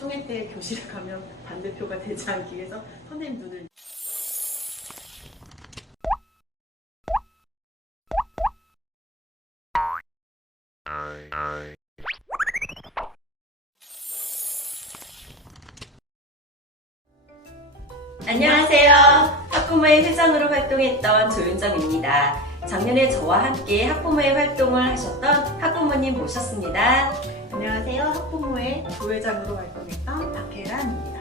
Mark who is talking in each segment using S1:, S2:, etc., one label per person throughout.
S1: 총회 때 교실에 가면 반대표가 되지 않기 위해서 선생님 눈을
S2: 안녕하세요. 학부모의 회장으로 활동했던 조윤정입니다. 작년에 저와 함께 학부모의 활동을 하셨던 학부모님 모셨습니다.
S1: 안녕하세요 학 부회장으로 활동했던 박혜란입니다.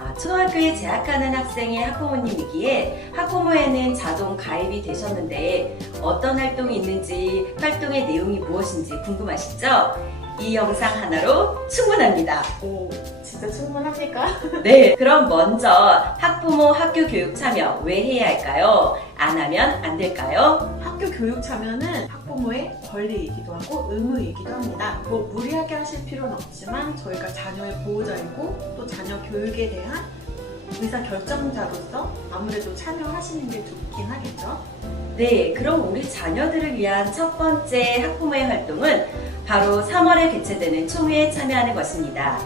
S2: 아, 초등학교에 재학하는 학생의 학부모님이기에 학부모에는 자동 가입이 되셨는데 어떤 활동이 있는지 활동의 내용이 무엇인지 궁금하시죠? 이 영상 하나로 충분합니다.
S1: 오 진짜 충분합니까?
S2: 네, 그럼 먼저 학부모 학교 교육 참여 왜 해야 할까요? 안 하면 안 될까요?
S1: 학교 교육 참여는 학부모의 권리이기도 하고 의무이기도 합니다. 뭐 무리하게 하실 필요는 없지만 저희가 자녀의 보호자이고 또 자녀 교육에 대한 의사 결정자로서 아무래도 참여하시는 게 좋긴 하겠죠.
S2: 네, 그럼 우리 자녀들을 위한 첫 번째 학부모의 활동은 바로 3월에 개최되는 총회에 참여하는 것입니다.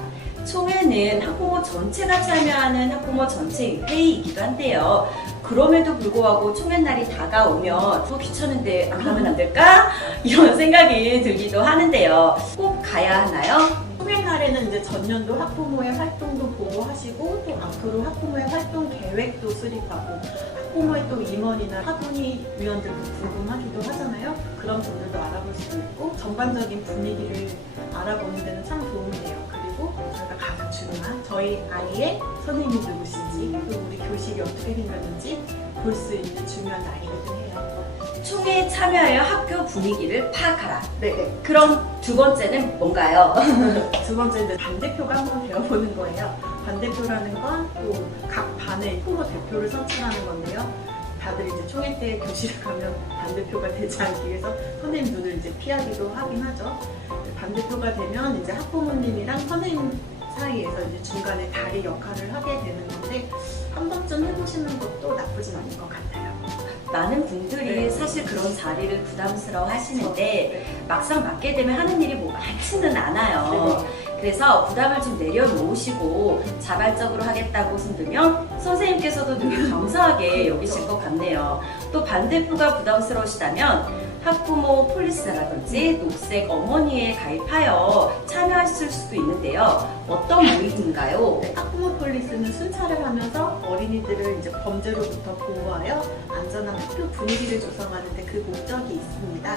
S2: 총회는 학부모 전체가 참여하는 학부모 전체 회의이기도 한데요. 그럼에도 불구하고 총회 날이 다가오면 더 귀찮은데 안 가면 안 될까? 이런 생각이 들기도 하는데요. 꼭 가야 하나요?
S1: 총회 날에는 이제 전년도 학부모의 활동도 보고하시고 또 앞으로 학부모의 활동 계획도 수립하고 학부모의 또 임원이나 학원이 위원들도 궁금하기도 하잖아요. 그런 분들도 알아볼 수 있고 전반적인 분위기를 알아보는 데는 참 도움이 돼요. 그리고 저희가 가장 중요한 저희 아이의 선생님이 누구신지 또 우리 교실이 어떻게 생겼는지 볼 수 있는 중요한 날이기도 해요.
S2: 총회에 참여하여 학교 분위기를 파악하라.
S1: 네, 네.
S2: 그럼 두 번째는 뭔가요?
S1: 두 번째는 반대표가 한번 배워보는 거예요. 반대표라는 건 또 각 반의 후보 대표를 선출하는 건데요. 다들 이제 총회 때 교실에 가면 반대표가 되지 않기 위해서 선생님 눈을 이제 피하기도 하긴 하죠. 반대표가 되면 이제 학부모님이랑 선생님 사이에서 이제 중간에 다리 역할을 하게 되는 건데 한 번쯤 해보시는 것도 나쁘진 않을 것 같아요.
S2: 많은 분들이
S1: 네.
S2: 사실 그런 자리를 부담스러워 하시는데
S1: 네.
S2: 막상 맡게 되면 하는 일이 뭐 많지는 않아요. 그래서 부담을 좀 내려놓으시고 자발적으로 하겠다고 손들면 선생님께서도 되게 감사하게 여기실 것 같네요. 또 반대표가 부담스러우시다면 학부모 폴리스라든지 녹색 어머니에 가입하여 참여하실 수도 있는데요. 어떤 모임인가요?
S1: 네, 학부모 폴리스는 순찰을 하면서 어린이들을 이제 범죄로부터 보호하여 안전한 학교 분위기를 조성하는데 그 목적이 있습니다.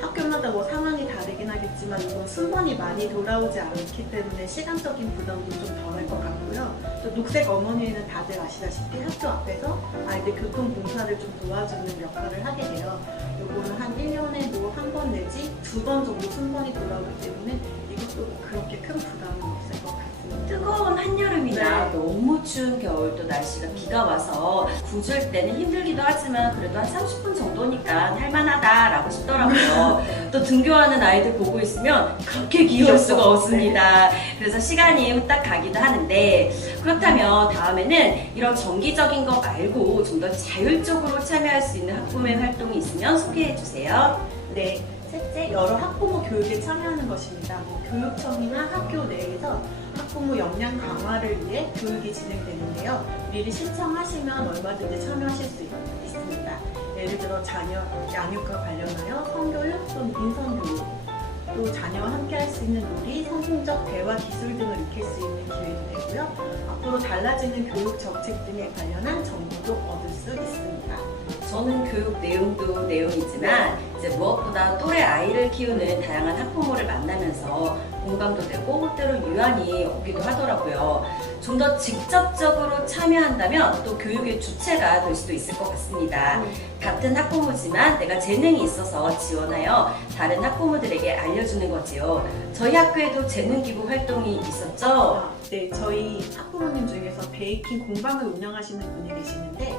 S1: 학교마다 뭐 상황이 다르긴 하겠지만 이건 순번이 많이 돌아오지 않기 때문에 시간적인 부담도 좀 덜할 것 같고요. 또 녹색 어머니에는 다들 아시다시피 학교 앞에서 아이들 교통 봉사를 좀 도와주는 역할을 하게 돼요. 요거는 한 1년에 뭐 한 번 내지 두 번 정도 순번이 돌아오기 때문에 이것도 뭐 그렇게 큰 부담은 없을 것 같습니다.
S2: 뜨거운 한여름이나
S1: 네.
S2: 너무 추운 겨울 또 날씨가 비가 와서 구줄 때는 힘들기도 하지만 그래도 한 30분 정도니까 할만하다라고 싶더라고요. 또 등교하는 아이들 보고 있으면 그렇게 귀여울 수가. 없습니다. 그래서 시간이 후딱 가기도 하는데 그렇다면 다음에는 이런 정기적인 거 말고 좀 더 자율적으로 참여할 수 있는 학부모의 활동이 있으면 소개해 주세요.
S1: 네, 셋째 여러 학부모 교육에 참여하는 것입니다. 뭐 교육청이나 학교 내에서 학부모 역량 강화를 위해 교육이 진행되는데요. 미리 신청하시면 얼마든지 참여하실 수 있, 있습니다. 예를 들어 자녀 양육과 관련하여 성교육 또는 인성교육, 또 자녀와 함께 할 수 있는 놀이, 성공적 대화 기술 등을 익힐 수 있는 기회도 되고요. 앞으로 달라지는 교육 정책 등에 관련한 정보도 얻을 수 있습니다.
S2: 저는 교육 내용도 내용이지만 이제 무엇보다 또래 아이를 키우는 다양한 학부모를 만나면서 공감도 되고 때로 유한이 오기도 하더라고요. 좀 더 직접적으로 참여한다면 또 교육의 주체가 될 수도 있을 것 같습니다. 같은 학부모지만 내가 재능이 있어서 지원하여 다른 학부모들에게 알려주는 거지요. 저희 학교에도 재능 기부 활동이 있었죠.
S1: 아, 네, 저희 학부모님 중에서 베이킹 공방을 운영하시는 분이 계시는데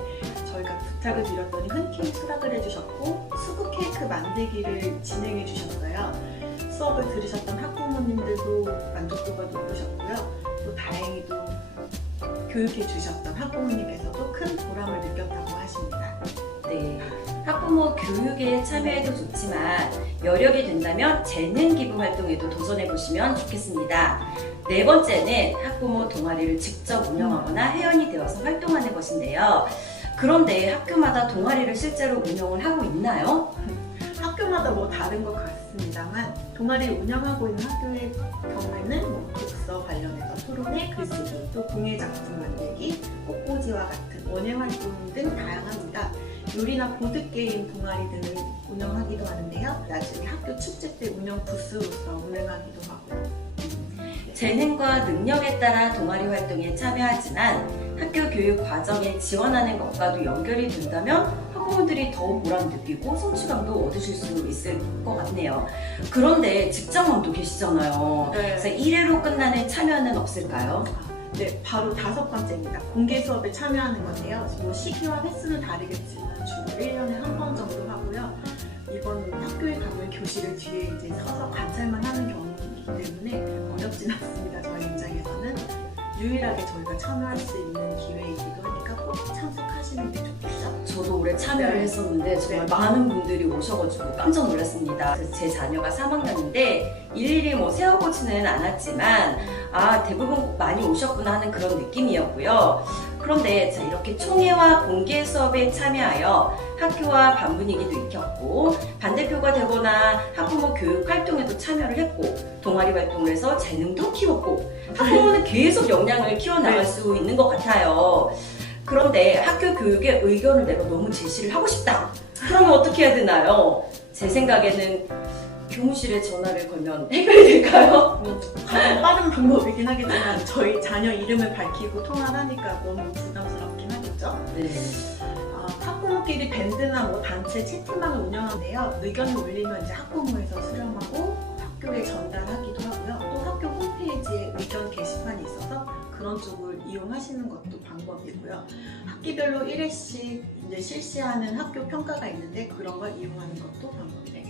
S1: 저희가 부탁을 드렸더니 흔쾌히 수락을 해주셨고 수국 케이크 만들기를 진행해 주셨어요. 수업을 들으셨던 학부모님들도 만족도가 높으셨고요. 또 다행히도 교육해 주셨던 학부모님께서도 큰 보람을 느꼈다고 하십니다.
S2: 네. 학부모 교육에 참여해도 좋지만 여력이 된다면 재능 기부 활동에도 도전해 보시면 좋겠습니다. 네 번째는 학부모 동아리를 직접 운영하거나 회원이 되어서 활동하는 것인데요. 그런데 학교마다 동아리를 실제로 운영을 하고 있나요?
S1: 학교마다 뭐 다른 것 같습니다만 동아리를 운영하고 있는 학교의 경우에는 뭐 독서 관련해서 토론회, 글쓰기, 또 공예 작품 만들기, 꽃꽂이와 같은 원예 활동 등 다양합니다. 요리나 보드 게임 동아리 등을 운영하기도 하는데요. 나중에 학교 축제 때 운영 부스로서 운영하기도 하고요.
S2: 재능과 능력에 따라 동아리 활동에 참여하지만 학교 교육 과정에 지원하는 것과도 연결이 된다면 학부모들이 더욱 보람 느끼고 성취감도 얻으실 수 있을 것 같네요. 그런데 직장맘도 계시잖아요. 그래서 1회로 끝나는 참여는 없을까요?
S1: 네, 바로 다섯 번째입니다. 공개 수업에 참여하는 건데요. 뭐 시기와 횟수는 다르겠지만 주로 1년에 한 번 정도 하고요. 이건 학교에 가면 교실을 뒤에 이제 서서 관찰만 하는 경우이기 때문에 어렵진 않습니다. 저희 입장에서는 유일하게 저희가 참여할 수 있는 기회이기도 하니까 꼭 참석하시는 게 좋겠죠.
S2: 저도 올해 참여를
S1: 네.
S2: 했었는데 정말
S1: 네.
S2: 많은 분들이 오셔가지고 깜짝 놀랐습니다. 제 자녀가 3학년인데 일일이 뭐 세워보지는 않았지만 아 대부분 많이 오셨구나 하는 그런 느낌이었고요. 그런데 자 이렇게 총회와 공개 수업에 참여하여 학교와 반 분위기도 익혔고 반대표가 되거나 학부모 교육 활동에도 참여를 했고 동아리 활동을 해서 재능도 키웠고 학부모는 계속 역량을 키워나갈
S1: 네.
S2: 수 있는 것 같아요. 그런데 학교 교육에 의견을 내가 너무 제시를 하고 싶다. 그러면 어떻게 해야 되나요? 제 생각에는 교무실에 전화를 걸면 해결이 될까요?
S1: 뭐 가장 빠른 방법이긴 하겠지만 저희 자녀 이름을 밝히고 통화를 하니까 너무 부담스럽긴 하겠죠.
S2: 네.
S1: 아, 학부모끼리 밴드나 뭐 단체 채팅방을 운영하는데요. 의견을 올리면 이제 학부모에서 수렴하고 학교에 전달하기도 하고요. 또 학교 홈페이지에 의견 게시판이 있어서 그런 쪽을 이용하시는 것도 방법이고요. 학기별로 1회씩 이제 실시하는 학교 평가가 있는데 그런 걸 이용하는 것도 방법이 되겠습니다.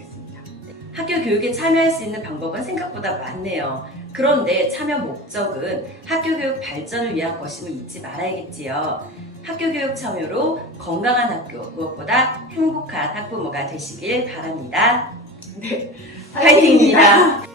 S2: 학교 교육에 참여할 수 있는 방법은 생각보다 많네요. 그런데 참여 목적은 학교 교육 발전을 위한 것임을 잊지 말아야겠지요. 학교 교육 참여로 건강한 학교, 무엇보다 행복한 학부모가 되시길 바랍니다.
S1: 네,
S2: 파이팅입니다.